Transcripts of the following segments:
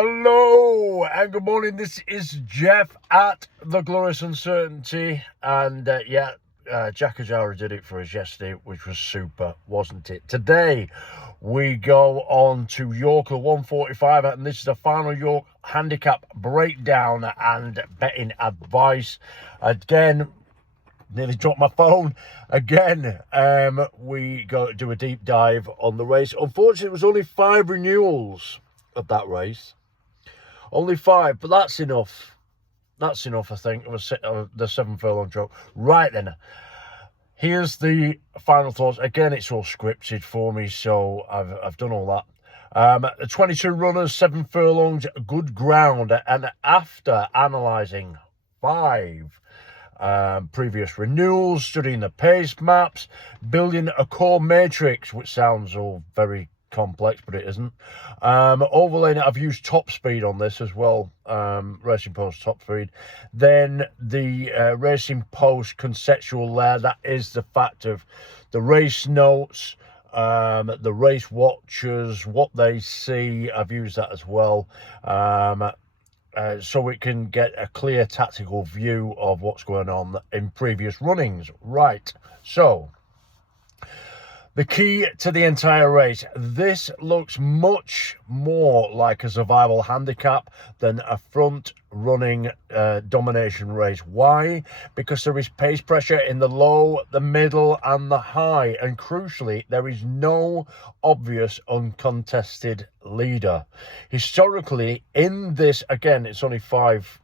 Hello and good morning. This is Jeff at The Glorious Uncertainty. And Jack Ajara did it for us yesterday, which was super, wasn't it? Today, we go on to York 145, and this is the final York handicap breakdown and betting advice. Again, nearly dropped my phone again. We go to do a deep dive on the race. Unfortunately, it was only 5 renewals of that race. Only 5, but that's enough. That's enough, I think, of the 7 furlong joke. Right then, here's the final thoughts. Again, it's all scripted for me, so I've done all that. 22 runners, 7 furlongs, good ground. And after analysing 5 previous renewals, studying the pace maps, building a core matrix, which sounds all very complex, but it isn't. Overlaying it, I've used top speed on this as well, Racing Post top speed. Then the Racing Post conceptual layer, that is the fact of the race notes, the race watchers, what they see. I've used that as well, so we can get a clear tactical view of what's going on in previous runnings. Right, so the key to the entire race. This looks much more like a survival handicap than a front-running domination race. Why? Because there is pace pressure in the low, the middle, and the high. And crucially, there is no obvious uncontested leader. Historically, in this, again, it's only 5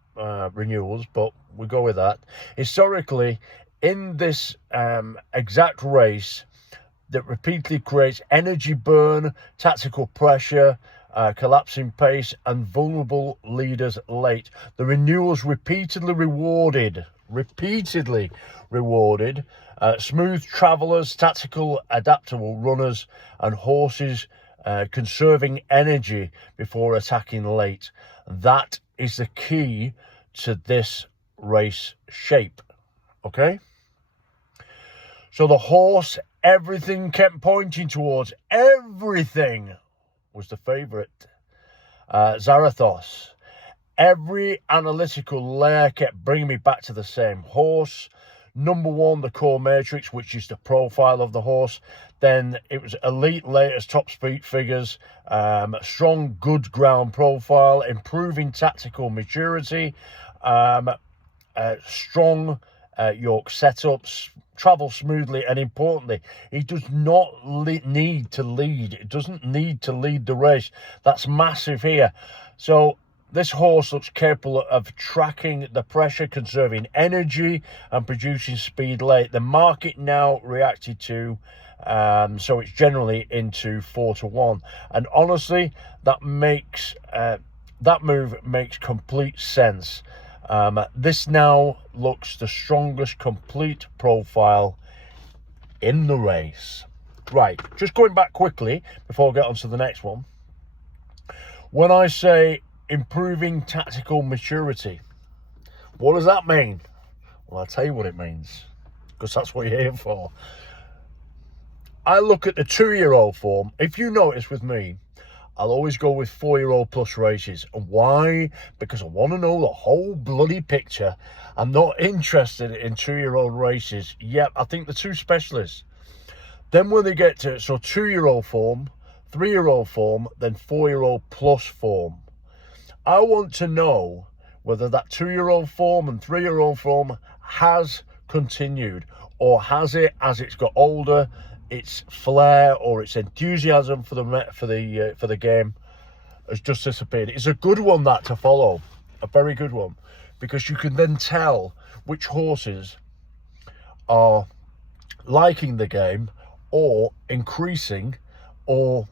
renewals, but we'll go with that. Historically, in this exact race, that repeatedly creates energy burn, tactical pressure, collapsing pace, and vulnerable leaders late. The renewals repeatedly rewarded, smooth travellers, tactical, adaptable runners, and horses conserving energy before attacking late. That is the key to this race shape, okay? So the horse everything kept pointing towards, everything was the favourite, Zarathos. Every analytical layer kept bringing me back to the same horse. Number 1, the core matrix, which is the profile of the horse. Then it was elite latest top speed figures, strong good ground profile, improving tactical maturity, strong York setups, travel smoothly, and importantly, he does not need to lead. It doesn't need to lead the race. That's massive here. So this horse looks capable of tracking the pressure, conserving energy, and producing speed late. The market now reacted to, so it's generally into 4-1. And honestly, that move makes complete sense. This now looks the strongest complete profile in the race. Right, just going back quickly before I get on to the next one. When I say improving tactical maturity, what does that mean? Well, I'll tell you what it means, because that's what you're here for. I look at the 2-year-old form. If you notice with me, I'll always go with 4-year-old plus races. And why? Because I want to know the whole bloody picture. I'm not interested in 2-year-old races. Yep, I think the 2 specialists. Then when they get to, so 2-year-old form, 3-year-old form, then 4-year-old plus form. I want to know whether that 2-year-old form and 3-year-old form has continued, or has it, as it's got older, its flair or its enthusiasm for the game has just disappeared. It's a good one that to follow, a very good one, because you can then tell which horses are liking the game or increasing or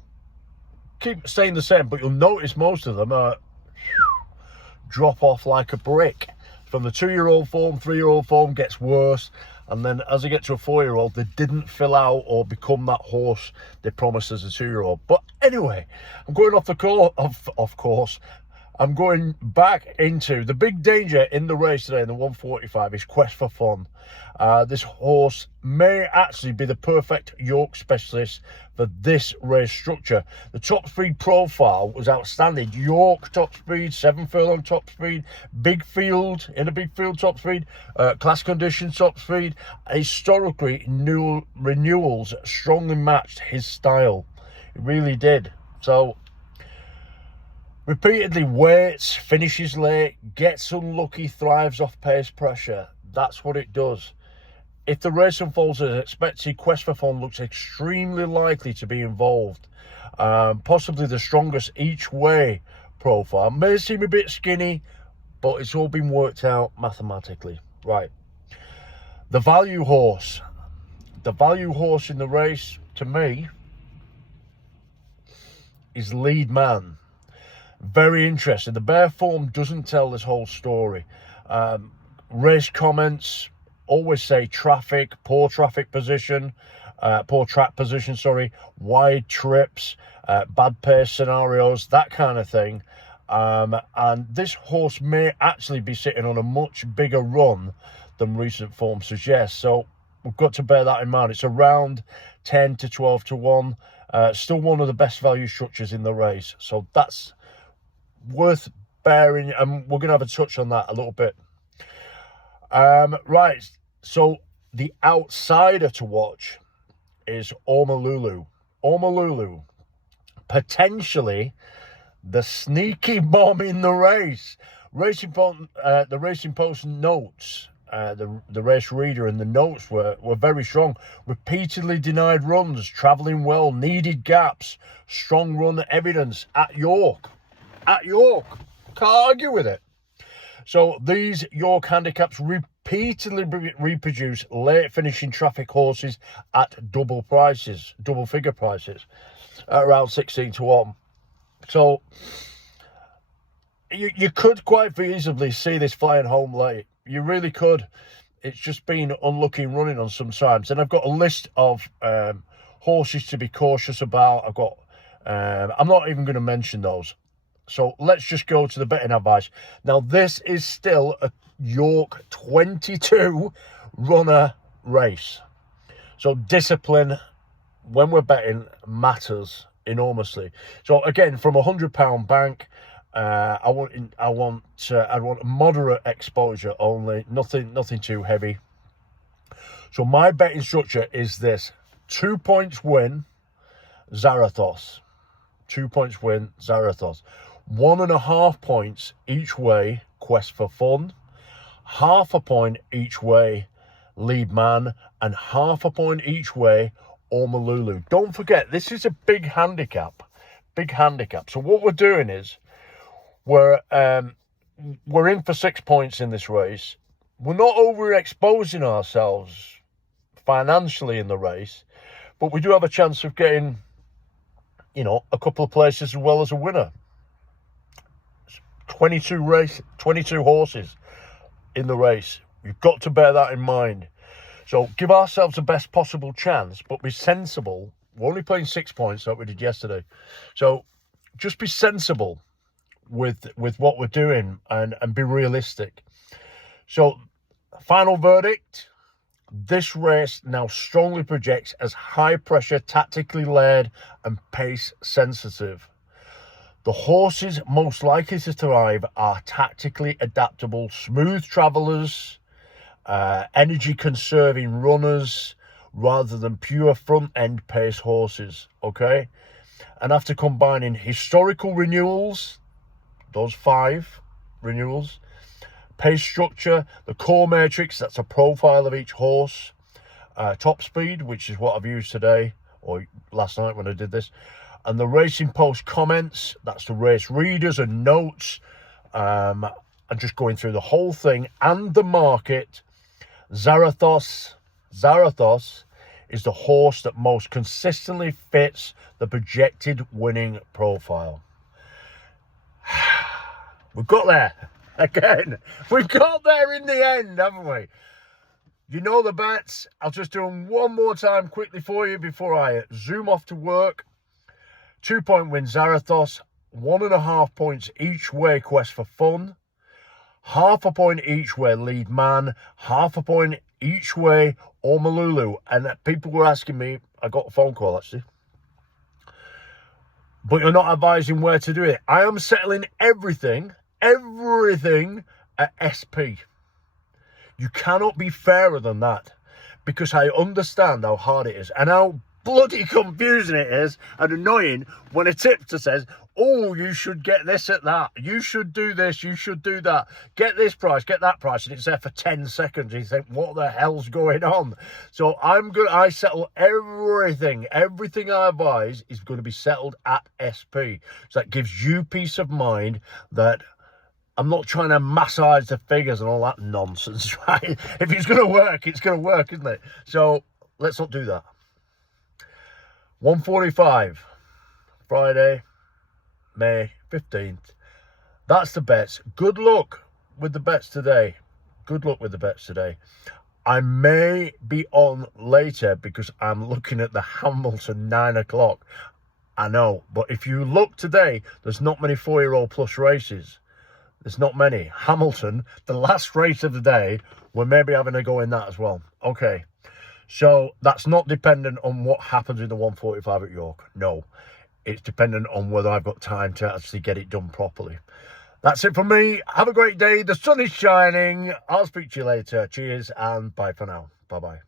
keep staying the same. But you'll notice most of them are drop off like a brick. From the 2-year-old form, 3-year-old form gets worse. And then as they get to a 4-year-old, they didn't fill out or become that horse they promised as a 2-year-old. But anyway, I'm going off course. I'm going back into the big danger in the race today in the 145 is Quest for Fun. This horse may actually be the perfect York specialist for this race structure. The top speed profile was outstanding. York top speed, 7 furlong top speed, big field, in a big field top speed, class conditions top speed. Historically, new renewals strongly matched his style. It really did. So, repeatedly waits, finishes late, gets unlucky, thrives off pace pressure. That's what it does. If the race unfolds as expected, Quest for Fun looks extremely likely to be involved. Possibly the strongest each way profile. May seem a bit skinny, but it's all been worked out mathematically. Right. The value horse. The value horse in the race, to me, is Lead Man. Very interesting. The bare form doesn't tell this whole story. Race comments always say traffic, poor track position, wide trips, bad pace scenarios, that kind of thing. And this horse may actually be sitting on a much bigger run than recent form suggests. So we've got to bear that in mind. It's around 10 to 12 to 1. Still one of the best value structures in the race. So that's worth bearing, and we're going to have a touch on that a little bit. Right, so the outsider to watch is Ormalulu. Ormalulu, potentially the sneaky bomb in the race. The Racing Post notes, the race reader and the notes were very strong. Repeatedly denied runs, travelling well, needed gaps, strong run evidence at York. At York, can't argue with it. So these York handicaps repeatedly reproduce late finishing traffic horses at double figure prices, at around 16 to 1. So you could quite feasibly see this flying home late. You really could. It's just been unlucky running on some times. And I've got a list of horses to be cautious about. I'm not even going to mention those. So let's just go to the betting advice. Now, this is still a York 22 runner race. So discipline when we're betting matters enormously. So again, from £100 bank, I want a moderate exposure only, nothing too heavy. So my betting structure is this: 2 points win, Zarathos. 2 points win, Zarathos. 1.5 points each way, Quest for Fun. 0.5 point each way, Lead Man. And 0.5 point each way, Ormalulu. Don't forget, this is a big handicap. Big handicap. So what we're doing is, we're in for 6 points in this race. We're not overexposing ourselves financially in the race, but we do have a chance of getting, a couple of places as well as a winner. 22 horses in the race. You've got to bear that in mind. So give ourselves the best possible chance, but be sensible. We're only playing 6 points like we did yesterday. So just be sensible with what we're doing and be realistic. So final verdict: this race now strongly projects as high pressure, tactically led and pace sensitive. The horses most likely to thrive are tactically adaptable, smooth travellers, energy conserving runners, rather than pure front end pace horses. Okay, and after combining historical renewals, those 5 renewals, pace structure, the core matrix, that's a profile of each horse, top speed, which is what I've used today or last night when I did this, and the Racing Post comments, that's the race readers and notes, and just going through the whole thing, and the market. Zarathos is the horse that most consistently fits the projected winning profile. We've got there. Again, we've got there in the end, haven't we? You know the bets. I'll just do them one more time quickly for you before I zoom off to work. 2 point win, Zarathos. 1.5 points each way Quest for Fun, 0.5 point each way Lead Man, 0.5 point each way Omalulu. And people were asking me, I got a phone call actually, but you're not advising where to do it. I am settling everything at SP. You cannot be fairer than that, because I understand how hard it is and how bloody confusing it is and annoying when a tipster says, oh, you should get this at that, you should do this, you should do that, get this price, get that price, and it's there for 10 seconds. You think, what the hell's going on? So I settle everything I advise is going to be settled at SP. So that gives you peace of mind that I'm not trying to massage the figures and all that nonsense, right? If it's going to work, it's going to work, isn't it? So let's not do that. 1:45, Friday, May 15th. That's the bets. Good luck with the bets today. Good luck with the bets today. I may be on later because I'm looking at the Hamilton 9 o'clock. I know, but if you look today, there's not many 4-year-old plus races. There's not many. Hamilton, the last race of the day, we're maybe having a go in that as well. Okay, so that's not dependent on what happens in the 1:45 at York. No, it's dependent on whether I've got time to actually get it done properly. That's it from me. Have a great day. The sun is shining. I'll speak to you later. Cheers and bye for now. Bye-bye.